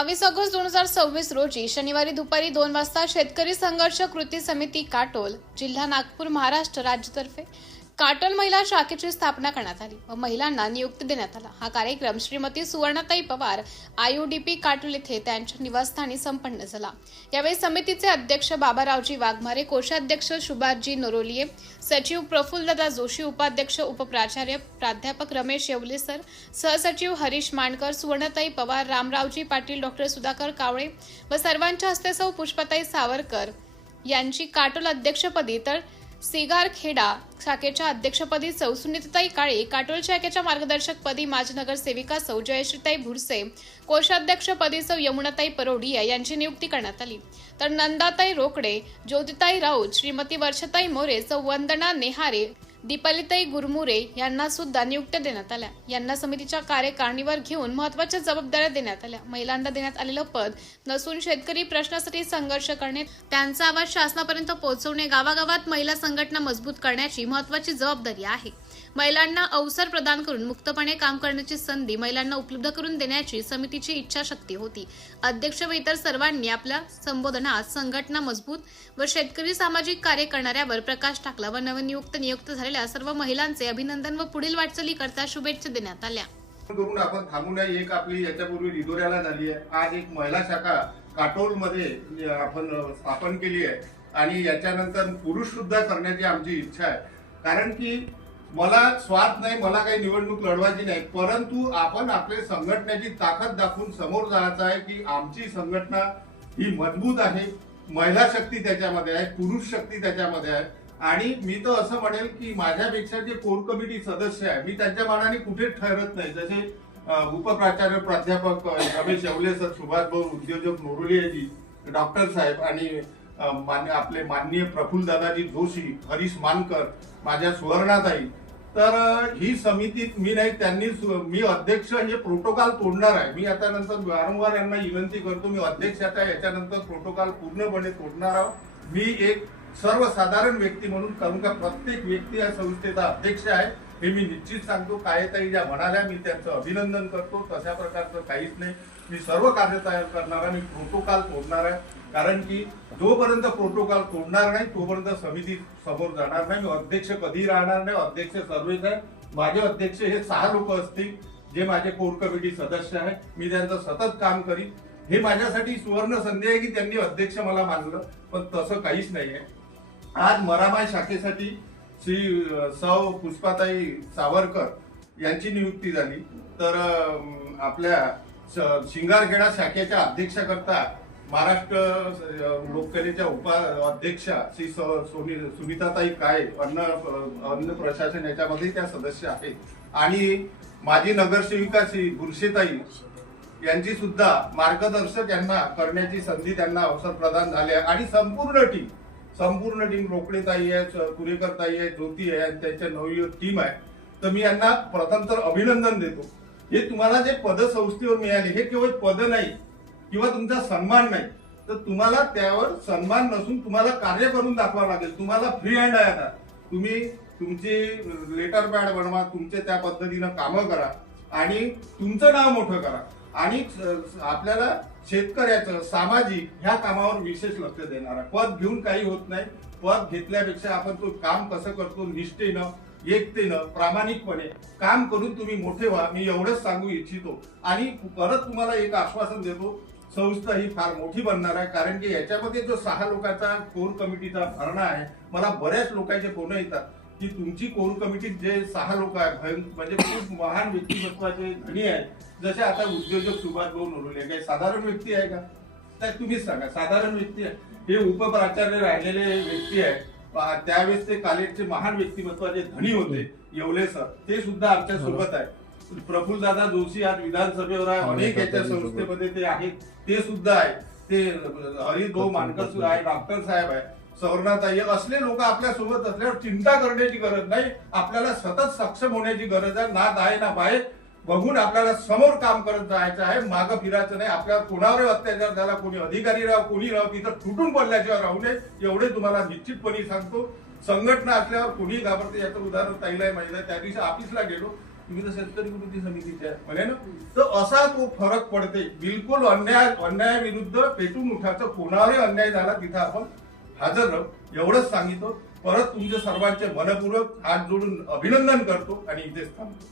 22 August 2026 रोजी शनिवारी दुपारी 2 वाजता शेतकरी संघर्ष कृती समिती काटोल जिल्हा नागपूर महाराष्ट्र राज्यातर्फे काटोल महिला शाखेची स्थापना करण्यात आली व महिलांना नियुक्ती देण्यात आला। हा कार्यक्रम श्रीमती सुवर्णाताई पवार IUDP काटोल येथे त्यांच्या निवासस्थानी संपन्न झाला। यावेळी समितीचे अध्यक्ष बाबारावजी वाघमारे, कोषाध्यक्ष सुभाषजी नरोलिये, सचिव प्रफुल्लदादा जोशी, उपाध्यक्ष उपप्राचार्य प्राध्यापक रमेश येवले सर, सहसचिव हरीश मानकर, सुवर्णाताई पवार, रामरावजी पाटील, डॉक्टर सुधाकर कावळे व सर्वांच्या हस्ते सौ पुष्पाताई सावरकर यांची काटोल अध्यक्षपदी तर सिगारखेडा शाखेच्या अध्यक्षपदी सौ सुनीताताई काळे, काटोल शाखेच्या मार्गदर्शकपदी माजी नगरसेविका सौ जयश्रीताई भुरसे, कोषाध्यक्षपदी सौ यमुनाताई परोडिया यांची नियुक्ती करण्यात आली। तर नंदाताई रोकडे, ज्योतिताई राऊत, श्रीमती वर्षाताई मोरे, सौ वंदना नेहारे, दीपालीताई गुरमुरे यांना सुद्धा नियुक्त्या देण्यात आल्या। यांना समितीच्या कार्यकारिणीवर घेऊन महत्त्वाच्या जबाबदाऱ्या देण्यात आल्या। महिलांना देण्यात आलेलं पद नसून शेतकरी प्रश्नासाठी संघर्ष करणे, त्यांचा आवाज शासनापर्यंत पोहोचवणे, गावागावात महिला संघटना मजबूत करण्याची महत्त्वाची जबाबदारी आहे। महिलांना अवसर प्रदान करून मुक्तपणे काम करण्याची संधी महिलांना उपलब्ध करून देण्याची समितीची इच्छाशक्ती होती। अध्यक्ष व इतर सर्वांनी आपल्या संबोधनात संघटना मजबूत व शेतकरी सामाजिक कार्य करणाऱ्यावर प्रकाश टाकला व नियुक्त झालेल्या सर्व महिलांचे अभिनंदन व पुढील वाटचाली करता शुभेच्छा देण्यात आल्या। करून आपण थांबू नये, एक आपली याच्यापूर्वी रिधोऱ्याला झाली आहे, आज एक महिला शाखा काटोल मध्ये आपण स्थापन केली आहे आणि याच्यानंतर पुरुष सुद्धा करण्याची आमची इच्छा आहे। कारण की मला स्वार्थ नाही, मला काही निवडणूक लढवायची नाही, परंतु आपण आपल्या संघटनेची ताकद दाखवून समोर जायचं आहे की आमची संघटना ही मजबूत आहे, महिला शक्ती त्याच्यामध्ये आहे, पुरुष शक्ती त्याच्यामध्ये आहे। आणि मी तर असं म्हणेल की माझ्यापेक्षा जे कोर कमिटी सदस्य आहे मी त्यांच्या मानाने कुठेच ठरत नाही। जसे उपप्राचार्य प्राध्यापक रमेश येवले सर, सुभाषभाऊ उद्योजक नरोलियेजी, डॉक्टर साहेब आणि आपले माननीय प्रफुल्लदादाजी जोशी, हरीश मानकर, माझ्या सुवर्णाताई, तर ही समिती मी नाही, त्यांनी मी अध्यक्ष हे प्रोटोकॉल तोडणार आहे। मी आता नंतर वारंवार यांना विनंती करतो, मी अध्यक्षाचा याच्यानंतर प्रोटोकॉल पूर्णपणे तोडणार आहोत। मी एक सर्वसाधारण व्यक्ती म्हणून, कारण का प्रत्येक व्यक्ती या संस्थेचा अध्यक्ष आहे हे मी निश्चित सांगतो। कायताई ज्या म्हणाल्या मी त्यांचं अभिनंदन करतो, तशा प्रकारचं काहीच नाही। मी सर्व कार्य तयार करणार आहे, मी प्रोटोकॉल तोडणार आहे, कारण की जोपर्यंत प्रोटोकॉल तोडणार नाही तोपर्यंत समिती समोर जाणार नाही। मी अध्यक्ष कधी राहणार नाही, अध्यक्ष सर्वच आहे। माझे अध्यक्ष हे 6 लोक असतील जे माझे कोर कमिटी सदस्य आहे, मी त्यांचं सतत काम करीन। हे माझ्यासाठी सुवर्ण संधी आहे की त्यांनी अध्यक्ष मला मानलं, पण तसं काहीच नाही आहे। आज मरामाय शाखेसाठी श्री सौ पुष्पाताई सावरकर यांची नियुक्ती झाली, तर आपल्या शिंगारखेडा शाखेच्या अध्यक्षाकरता महाराष्ट्र लोककलेच्या उपाध्यक्षा श्री सुनीताताई काळे, अन्न प्रशासन याच्यामध्ये त्या सदस्य आहेत, आणि माजी नगरसेविका श्री भुरसेताई यांची सुद्धा मार्गदर्शक यांना करण्याची संधी त्यांना अवसर प्रदान झाले आहे। आणि संपूर्ण टीम रोकडेताई आहे, कुरेकरताई आहे, ज्योती आहे, त्यांच्या नवी टीम आहे। तर मी यांना प्रथम तर अभिनंदन देतो। हे तुम्हाला जे पद संस्थेवर मिळाले हे केवळ पद नाही किंवा तुमचा सन्मान नाही, तर तुम्हाला त्यावर सन्मान नसून तुम्हाला कार्य करून दाखवावं लागेल। तुम्हाला फ्री हँड आहे, आता तुम्ही तुमचे लेटर पॅड बनवा, तुमचे त्या पद्धतीनं कामं करा आणि तुमचं नाव मोठं करा। आणि आपल्याला शेतकऱ्याचं सामाजिक ह्या कामावर विशेष लक्ष देणार आहे। पद घेऊन काही होत नाही, पद घेतल्यापेक्षा आपण तो काम कसं करतो निष्ठेनं, एकतेनं, प्रामाणिकपणे काम करून तुम्ही मोठे व्हा, मी एवढंच सांगू इच्छितो। आणि परत तुम्हाला एक आश्वासन देतो, संस्था ही फार मोठी बनणार आहे, कारण की याच्यामध्ये जो 6 लोकांचा कोर कमिटीचा भरणा आहे, मला बऱ्याच लोकांचे फोन येतात की तुमची कोर कमिटीत जे 6 लोक आहेत म्हणजे खूप महान व्यक्तिमत्वाचे धनी आहेत, जसे आता उद्योजक सुभाषभाऊ नरोलिये, काही साधारण व्यक्ती आहे का? तर तुम्हीच सांगा, साधारण व्यक्ती आहे? हे उपप्राचार्य राहिलेले व्यक्ती आहे, त्यावेळेस ते कॉलेजचे महान व्यक्तिमत्वाचे धनी होते येवले सर, ते सुद्धा आमच्या सोबत आहे। प्रफुल्लदादा जोशी आज विधानसभेवर आहे, अनेक याच्या संस्थेमध्ये ते आहेत, ते सुद्धा आहे। ते हरिभाऊ मानकर आहे, डॉक्टर साहेब आहे, सुवर्णाताई, असले लोक आपल्या सोबत असल्यावर चिंता करण्याची गरज नाही, आपल्याला सतत सक्षम होण्याची गरज आहे। ना दाय ना बाय बघून आपल्याला समोर काम करत जायचं आहे, मागं फिरायचं नाही। आपल्याला कोणावर अत्याचार झाला, कोणी अधिकारी राव, कोणी राव, तिथं तुटून पडल्याशिवाय राहू नये, एवढे तुम्हाला निश्चितपणे सांगतो। संघटना असल्यावर कोणी घाबरते, याचं उदाहरण ताईला माहिती आहे। त्या दिवशी ऑफिसला गेलो, तुम्ही तर शेतकरी कृती समितीचे आहे म्हणे ना. तर असा तो फरक पडते. बिलकुल अन्यायाविरुद्ध पेटून उठायचं, कोणावरही अन्याय झाला तिथं आपण हजर राहू, एवढंच सांगितलं. परत तुमचे सर्वांचे मनपूर्वक हात जोडून अभिनंदन करतो आणि इथेच थांबतो.